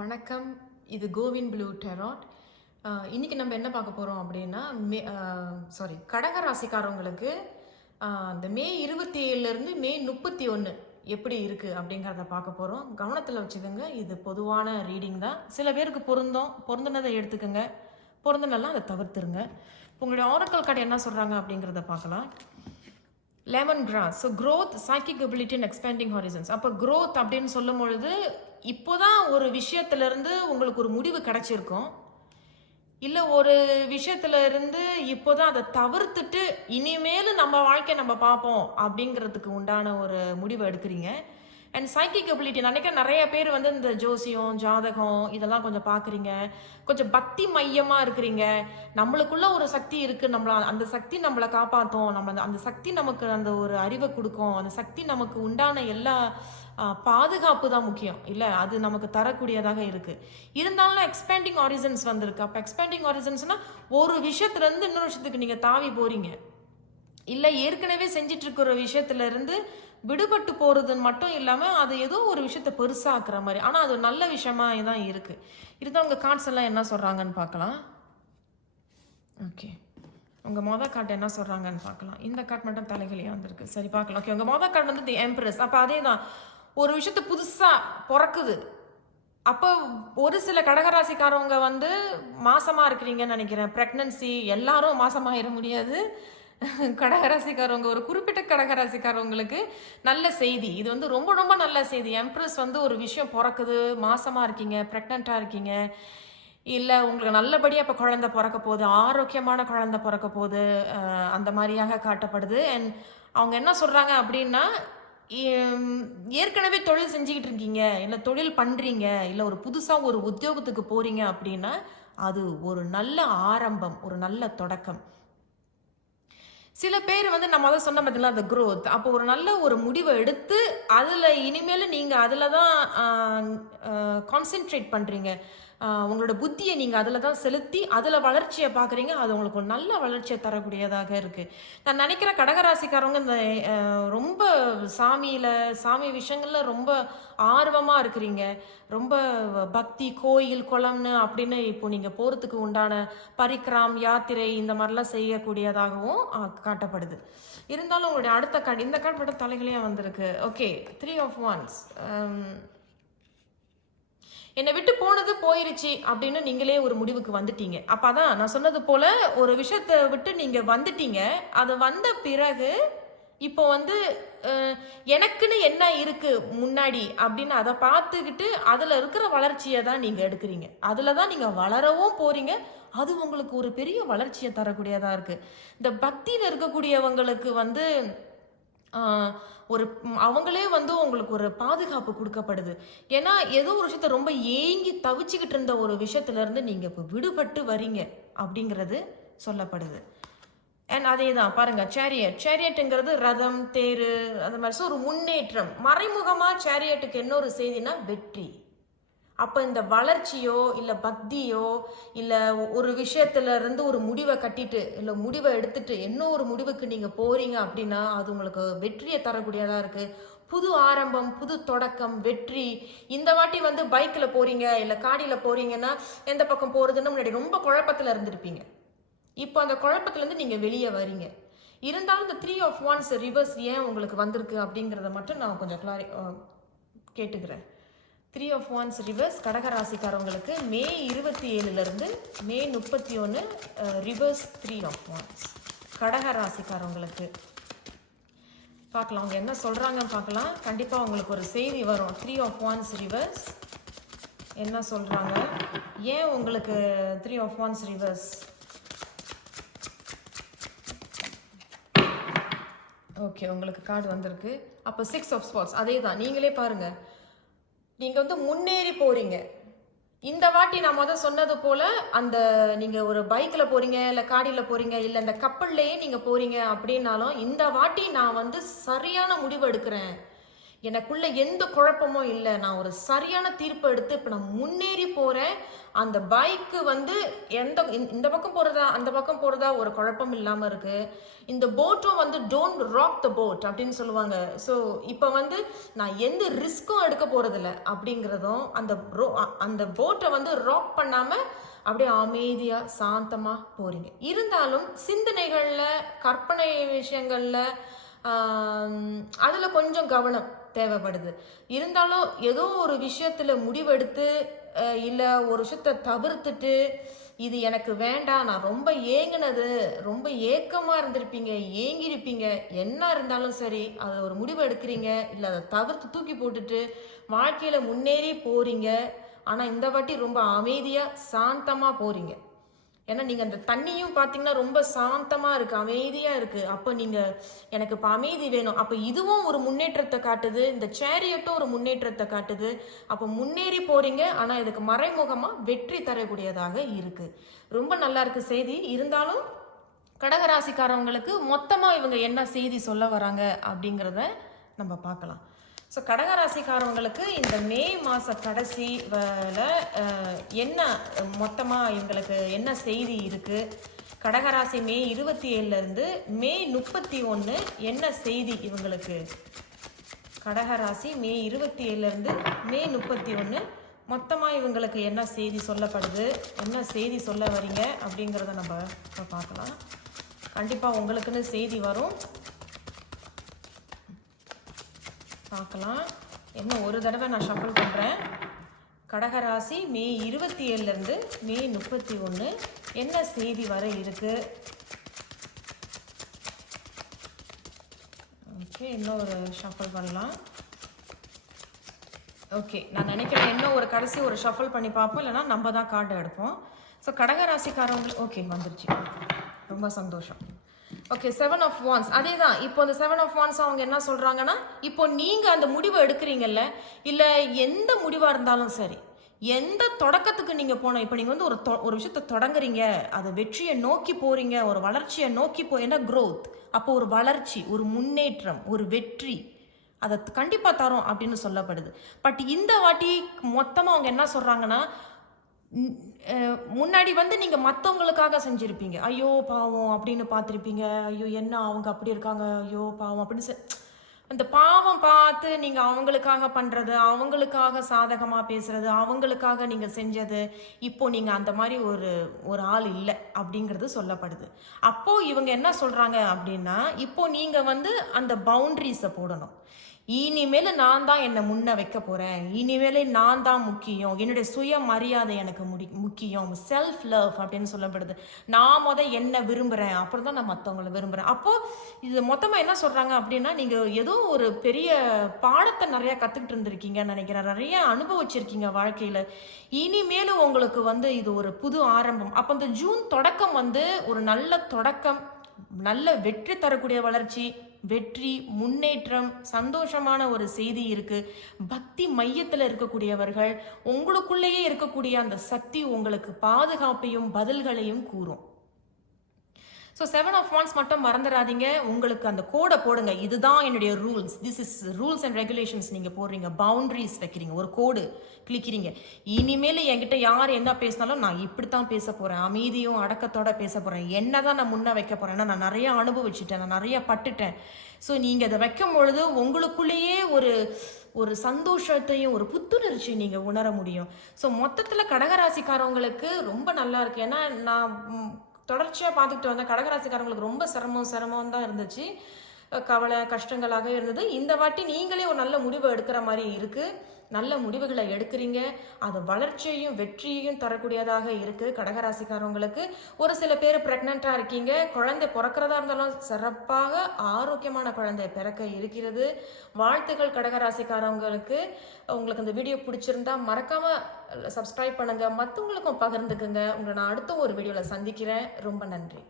வணக்கம். இது CoWIN blue tarot. இன்னைக்கு நம்ம என்ன பார்க்க போகிறோம் அப்படின்னா கடக ராசிக்காரவங்களுக்கு இந்த மே 27லேருந்து மே 31 எப்படி இருக்குது அப்படிங்கிறத பார்க்க போகிறோம். கவனத்தில் வச்சுக்கோங்க, இது பொதுவான ரீடிங் தான். சில பேருக்கு பொருந்தினதை எடுத்துக்கோங்க, பொருந்தினெல்லாம் அதை தவிர்த்துருங்க. உங்களுடைய ஆரக்கல் கார்டு என்ன சொல்கிறாங்க அப்படிங்கிறத பார்க்கலாம். Lemon grass. So growth, psychic ability and expanding horizons. அப்போ க்ரோத் அப்படின்னு சொல்லும் பொழுது இப்போதான் ஒரு விஷயத்துலேருந்து உங்களுக்கு ஒரு முடிவு கிடைச்சிருக்கும், இல்லை ஒரு விஷயத்துல இருந்து இப்போதான் அதை தவிர்த்துட்டு இனிமேல் நம்ம வாழ்க்கையை நம்ம பார்ப்போம் அப்படிங்கிறதுக்கு உண்டான ஒரு முடிவை எடுக்கிறீங்க. அண்ட் சைக்கிக் எபிலிட்டி நினைக்கிறேன் நிறைய பேர் இந்த ஜோசியம், ஜாதகம் இதெல்லாம் கொஞ்சம் பார்க்குறீங்க, கொஞ்சம் பக்தி மையமாக இருக்கிறீங்க. நம்மளுக்குள்ள ஒரு சக்தி இருக்குது, அந்த சக்தி நம்மளை காப்பாற்றும், அந்த சக்தி நமக்கு அந்த ஒரு அறிவை கொடுக்கும், அந்த சக்தி நமக்கு உண்டான எல்லா பாதுகாப்பு தான் முக்கியம் இல்லை, அது நமக்கு தரக்கூடியதாக இருக்குது. இருந்தாலும் எக்ஸ்பேண்டிங் ஹாரிசன்ஸ் வந்திருக்கு. அப்போ எக்ஸ்பேண்டிங் ஹாரிசன்ஸ்னால் ஒரு விஷயத்துலேருந்து இன்னொரு விஷயத்துக்கு நீங்கள் தாவி போகிறீங்க, இல்லை ஏற்கனவே செஞ்சிட்டு இருக்கிற விஷயத்துல இருந்து விடுபட்டு போறதுன்னு மட்டும் இல்லாமல் அது ஏதோ ஒரு விஷயத்த பெருசாக்குற மாதிரி. ஆனால் அது நல்ல விஷயமா தான் இருக்கு. இருந்தால் உங்கள் கார்ட்ஸ் எல்லாம் என்ன சொல்றாங்கன்னு பார்க்கலாம். ஓகே, உங்கள் மொதல் கார்டு என்ன சொல்றாங்கன்னு பார்க்கலாம். இந்த கார்டு மட்டும் தலைகளையாக வந்திருக்கு. சரி பார்க்கலாம். ஓகே, உங்கள் மொதல் கார்டு தி எம்பரஸ். அப்போ அதே தான், ஒரு விஷயத்த புதுசாக பிறக்குது. அப்போ ஒரு சில கடகராசிக்காரவங்க மாசமா இருக்கிறீங்கன்னு நினைக்கிறேன். ப்ரெக்னன்சி, எல்லாரும் மாசமாயிட முடியாது. கடகராசிக்காரவங்க, ஒரு குறிப்பிட்ட கடகராசிக்காரவங்களுக்கு நல்ல செய்தி இது, ரொம்ப ரொம்ப நல்ல செய்தி. எம்ப்ரஸ் ஒரு விஷயம் பிறக்குது, மாசமா இருக்கீங்க, ப்ரெக்னெண்ட்டாக இருக்கீங்க, இல்லை உங்களுக்கு நல்லபடியாக இப்போ குழந்தை பிறக்க போகுது, ஆரோக்கியமான குழந்தை பிறக்க போகுது, அந்த மாதிரியாக காட்டப்படுது. அண்ட் அவங்க என்ன சொல்கிறாங்க அப்படின்னா, ஏற்கனவே தொழில் செஞ்சுக்கிட்டு இருக்கீங்க, இல்லை தொழில் பண்ணுறீங்க, இல்லை ஒரு புதுசாக ஒரு உத்தியோகத்துக்கு போகிறீங்க அப்படின்னா அது ஒரு நல்ல ஆரம்பம், ஒரு நல்ல தொடக்கம். சில பேர் நம்ம அதை சொன்ன பார்த்தீங்களா, அந்த க்ரோத். அப்போ ஒரு நல்ல ஒரு முடிவை எடுத்து அதில் இனிமேல் நீங்கள் அதில் தான் கான்சென்ட்ரேட் பண்ணுறீங்க. உங்களோட புத்தியை நீங்கள் அதில் தான் செலுத்தி அதில் வளர்ச்சியை பார்க்குறீங்க. அது உங்களுக்கு ஒரு நல்ல வளர்ச்சியை தரக்கூடியதாக இருக்குது. நான் நினைக்கிறேன் கடகராசிக்காரவங்க இந்த ரொம்ப சாமி விஷயங்களில் ரொம்ப ஆர்வமாக இருக்கிறீங்க. ரொம்ப பக்தி, கோயில், குளம்னு அப்படின்னு இப்போ நீங்கள் போகிறதுக்கு உண்டான பரிக்ராம், யாத்திரை இந்த மாதிரிலாம் செய்யக்கூடியதாகவும் காட்டப்படுது. இருந்தாலும் உங்களுடைய அடுத்த கார்டு, இந்த கார்டு மட்டும் தலைகளையாக வந்திருக்கு. Okay, 3 of Wands. என்னை விட்டு போனது போயிருச்சு அப்படின்னு நீங்களே ஒரு முடிவுக்கு வந்துட்டீங்க. அப்பதான் நான் சொன்னது போல ஒரு விஷயத்தை விட்டு நீங்க வந்துட்டீங்க. அது வந்த பிறகு இப்போ எனக்குன்னு என்ன இருக்கு முன்னாடி அப்படின்னு அதை பார்த்துக்கிட்டு அதுல இருக்கிற வளர்ச்சியை தான் நீங்க எடுக்கிறீங்க. அதுல தான் நீங்க வளரவும் போறீங்க. அது உங்களுக்கு ஒரு பெரிய வளர்ச்சியை தரக்கூடியதா இருக்கு. இந்த பக்தியில் இருக்கக்கூடியவங்களுக்கு ஒரு அவங்களே உங்களுக்கு ஒரு பாதுகாப்பு கொடுக்கப்படுது. ஏன்னா ஏதோ ஒரு விஷயத்த ரொம்ப ஏங்கி தவிச்சுக்கிட்டு இருந்த ஒரு விஷயத்துல இருந்து நீங்க இப்போ விடுபட்டு வரீங்க அப்படிங்கிறது சொல்லப்படுது. அண்ட் அதே தான் பாருங்க, சேரியட்டுங்கிறது ரதம், தேரு, அந்த மாதிரி. ஒரு முன்னேற்றம். மறைமுகமா சேரியட்டுக்கு என்ன ஒரு செய்தினா வெற்றி. அப்போ இந்த வளர்ச்சியோ இல்லை பக்தியோ இல்லை ஒரு விஷயத்துல இருந்து ஒரு முடிவை கட்டிட்டு இல்லை முடிவை எடுத்துட்டு என்ன ஒரு முடிவுக்கு நீங்கள் போறீங்க அப்படின்னா அது உங்களுக்கு வெற்றியை தரக்கூடியதாக இருக்கு. புது ஆரம்பம், புது தொடக்கம், வெற்றி. இந்த வாட்டி பைக்கில் போறீங்க இல்லை காடியில் போறீங்கன்னா எந்த பக்கம் போறதுன்னு முன்னாடி ரொம்ப குழப்பத்தில் இருந்திருப்பீங்க. இப்போ அந்த குழப்பத்திலேருந்து நீங்கள் வெளியே வரீங்க. இருந்தாலும் இந்த 3 of Wands ரிவர்ஸ் ஏன் உங்களுக்கு வந்திருக்கு அப்படிங்கிறத மட்டும் நான் கொஞ்சம் கேட்டுக்கிறேன். 3 of Wands ரிவர்ஸ் கடகராசிக்காரவங்களுக்கு மே 27லேருந்து மே 31 ரிவர்ஸ் 3 of Wands கடகராசிக்காரவங்களுக்கு. பார்க்கலாம் அவங்க என்ன சொல்கிறாங்கன்னு பார்க்கலாம். கண்டிப்பாக உங்களுக்கு ஒரு செய்தி வரும். 3 of Wands ரிவர்ஸ் என்ன சொல்கிறாங்க, ஏன் உங்களுக்கு 3 of Wands ரிவர்ஸ். ஓகே, உங்களுக்கு கார்டு வந்திருக்கு. அப்போ 6 of Swords. அதே தான், நீங்களே பாருங்கள், நீங்கள் முன்னேறி போகிறீங்க. இந்த வாட்டி நான் சொன்னது போல் அந்த நீங்கள் ஒரு பைக்கில் போகிறீங்க இல்லை காடியில் போகிறீங்க இல்லை இந்த கப்பல்லையே நீங்கள் போகிறீங்க அப்படின்னாலும் இந்த வாட்டி நான் சரியான முடிவு எடுக்கிறேன். எனக்குள்ள எந்த குழப்பமும் இல்லை, நான் ஒரு சரியான தீர்ப்பு எடுத்து இப்போ நான் முன்னேறி போகிறேன். அந்த பைக்கு வந்து இந்த பக்கம் போகிறதா அந்த பக்கம் போகிறதா ஒரு குழப்பம் இல்லாமல் இருக்குது. இந்த போட்டும் வந்து டோன்ட் ராக் த போட் அப்படின்னு சொல்லுவாங்க. ஸோ இப்போ வந்து நான் எந்த ரிஸ்க்கும் எடுக்க போகிறதில்ல அப்படிங்கிறதும், அந்த போட்டை வந்து ராக் பண்ணாமல் அப்படியே அமைதியாக சாந்தமாக போகிறீங்க. இருந்தாலும் சிந்தனைகளில், கற்பனை விஷயங்களில் அதில் கொஞ்சம் கவனம் தேவைப்படுது. இருந்தாலும் ஏதோ ஒரு விஷயத்தில் முடிவெடுத்து இல்லை ஒரு விஷயத்தை தவிர்த்துட்டு இது எனக்கு வேண்டாம், நான் ரொம்ப ஏங்கினது, ரொம்ப ஏக்கமாக இருந்திருப்பீங்க, ஏங்கியிருப்பீங்க, என்ன இருந்தாலும் சரி அதை ஒரு முடிவு எடுக்கிறீங்க, இல்லை அதை தவிர்த்து தூக்கி போட்டுட்டு வாழ்க்கையில் முன்னேறி போகிறீங்க. ஆனால் இந்த வாட்டி ரொம்ப அமைதியாக சாந்தமாக போகிறீங்க. ஏன்னா நீங்கள் அந்த தண்ணியும் பார்த்தீங்கன்னா ரொம்ப சாந்தமாக இருக்குது, அமைதியாக இருக்குது. அப்போ நீங்கள் எனக்கு இப்போ அமைதி வேணும், அப்போ இதுவும் ஒரு முன்னேற்றத்தை காட்டுது, இந்த சேரியட்டும் ஒரு முன்னேற்றத்தை காட்டுது. அப்போ முன்னேறி போகிறீங்க, ஆனால் இதுக்கு மறைமுகமாக வெற்றி தரக்கூடியதாக இருக்குது. ரொம்ப நல்லா இருக்குது செய்தி. இருந்தாலும் கடகராசிக்காரவங்களுக்கு மொத்தமாக இவங்க என்ன செய்தி சொல்ல வராங்க அப்படிங்கிறத நம்ம பார்க்கலாம். ஸோ கடகராசிக்காரவங்களுக்கு இந்த மே மாத கடைசி என்ன மொத்தமாக இவங்களுக்கு என்ன செய்தி இருக்குது, கடகராசி மே 27லேருந்து மே 31 என்ன செய்தி இவங்களுக்கு, கடகராசி மே 27லேருந்து மே 31 மொத்தமாக இவங்களுக்கு என்ன செய்தி சொல்லப்படுது, என்ன செய்தி சொல்ல வரீங்க அப்படிங்கிறத நம்ம பார்க்கலாம். கண்டிப்பாக உங்களுக்குன்னு செய்தி வரும், பார்க்கலாம். என்ன ஒரு தடவை நான் ஷஃபிள் பண்ணுறேன். கடகராசி மே 27லேருந்து மே 31 என்ன செய்தி வர இருக்கு. ஓகே, இன்னொரு ஷஃபிள் பண்ணலாம். ஓகே, நான் நினைக்கிறேன் இன்னும் ஒரு கடைசி ஒரு ஷஃபிள் பண்ணி பார்ப்போம், இல்லைனா நம்ம தான் கார்டு எடுப்போம். ஸோ கடகராசிக்காரவங்களுக்கு ஓகே வந்துருச்சு, ரொம்ப சந்தோஷம். ஓகே, 7 of Wands அதே தான். இப்போ அந்த 7 of Wands அவங்க என்ன சொல்கிறாங்கன்னா, இப்போ நீங்கள் அந்த முடிவை எடுக்கிறீங்கல்ல, இல்லை எந்த முடிவாக இருந்தாலும் சரி, எந்த தொடக்கத்துக்கு நீங்கள் போனோம், இப்போ நீங்கள் வந்து ஒரு விஷயத்தை தொடங்குறீங்க, அதை வெற்றியை நோக்கி போகிறீங்க, ஒரு வளர்ச்சியை நோக்கி என்ன க்ரோத், அப்போ ஒரு வளர்ச்சி, ஒரு முன்னேற்றம், ஒரு வெற்றி அதை கண்டிப்பாக தரும் அப்படின்னு சொல்லப்படுது. பட் இந்த வாட்டி மொத்தமாக அவங்க என்ன சொல்கிறாங்கன்னா, முன்னாடி வந்து நீங்கள் மற்றவங்களுக்காக செஞ்சுருப்பீங்க, ஐயோ பாவம் அப்படின்னு பார்த்துருப்பீங்க, ஐயோ என்ன அவங்க அப்படி இருக்காங்க, ஐயோ பாவம் அப்படின்னு அந்த பாவம் பார்த்து நீங்கள் அவங்களுக்காக பண்ணுறது, அவங்களுக்காக சாதகமாக பேசுறது, அவங்களுக்காக நீங்கள் செஞ்சது, இப்போ நீங்கள் அந்த மாதிரி ஒரு ஆள் இல்லை அப்படிங்கிறது சொல்லப்படுது. அப்போது இவங்க என்ன சொல்கிறாங்க அப்படின்னா, இப்போ நீங்கள் வந்து அந்த பவுண்ட்ரிஸை போடணும். இனிமேல் நான் தான் என்னை முன்ன வைக்க போகிறேன், இனிமேல் நான் தான் முக்கியம், என்னுடைய சுய மரியாதை எனக்கு முக்கியம், செல்ஃப் லவ் அப்படின்னு சொல்லப்படுது. நான் என்ன விரும்புகிறேன், அப்புறம் தான் நான் மற்றவங்களை விரும்புகிறேன். அப்போது இது மொத்தமாக என்ன சொல்கிறாங்க அப்படின்னா, நீங்கள் ஏதோ ஒரு பெரிய பாடத்தை நிறையா கற்றுக்கிட்டு இருந்திருக்கீங்கன்னு நினைக்கிறேன், நிறைய அனுபவிச்சிருக்கீங்க வாழ்க்கையில். இனிமேலும் உங்களுக்கு வந்து இது ஒரு புது ஆரம்பம். அப்போ இந்த ஜூன் தொடக்கம் வந்து ஒரு நல்ல தொடக்கம், நல்ல வெற்றி தரக்கூடிய வளர்ச்சி, வெற்றி, முன்னேற்றம், சந்தோஷமான ஒரு செய்தி இருக்கு. பக்தி மையத்தில் இருக்கக்கூடியவர்கள், உங்களுக்குள்ளேயே இருக்கக்கூடிய அந்த சக்தி உங்களுக்கு பாதுகாப்பையும் பதில்களையும் கூறும். ஸோ 7 of Wands மட்டும் மறந்துடாதீங்க, உங்களுக்கு அந்த கோடை போடுங்க, இதுதான் என்னுடைய rules, this is rules and regulations நீங்கள் போடுறீங்க, பவுண்டரிஸ் வைக்கிறீங்க, ஒரு கோடு கிளிக்கிறீங்க. இனிமேல் என்கிட்ட யார் என்ன பேசினாலும் நான் இப்படித்தான் பேச போகிறேன், அமைதியும் அடக்கத்தோட பேச போகிறேன், என்ன தான் நான் முன்னே வைக்க போகிறேன், ஏன்னா நான் நிறைய அனுபவிச்சுட்டேன், நான் நிறைய பட்டுட்டேன். ஸோ நீங்கள் அதை வைக்கும் பொழுது உங்களுக்குள்ளேயே ஒரு சந்தோஷத்தையும் ஒரு புத்துணர்ச்சி நீங்கள் உணர முடியும். ஸோ மொத்தத்தில் கடகராசிக்காரவங்களுக்கு ரொம்ப நல்லா இருக்கு. ஏன்னா நான் தொடர்ச்சியாக பார்த்துக்கிட்டு வந்தேன், கடகராசிக்காரங்களுக்கு ரொம்ப சிரமம் தான் இருந்துச்சு, கவலை கஷ்டங்களாக இருந்தது. இந்த வாட்டி நீங்களே ஒரு நல்ல முடிவை எடுக்கிற மாதிரி இருக்குது, நல்ல முடிவுகளை எடுக்கிறீங்க, அது வளர்ச்சியையும் வெற்றியையும் தரக்கூடியதாக இருக்குது கடகராசிக்காரவங்களுக்கு. ஒரு சில பேர் ப்ரெக்னெண்ட்டாக இருக்கீங்க, குழந்தை பிறக்கிறதா இருந்தாலும் சிறப்பாக ஆரோக்கியமான குழந்தை பிறக்க இருக்கிறது. வாழ்த்துக்கள் கடகராசிக்காரவங்களுக்கு. உங்களுக்கு இந்த வீடியோ பிடிச்சிருந்தா மறக்காமல் சப்ஸ்கிரைப் பண்ணுங்கள், மற்றவங்களுக்கும் பகிர்ந்துக்குங்க. உங்களை நான் அடுத்த ஒரு வீடியோவில் சந்திக்கிறேன். ரொம்ப நன்றி.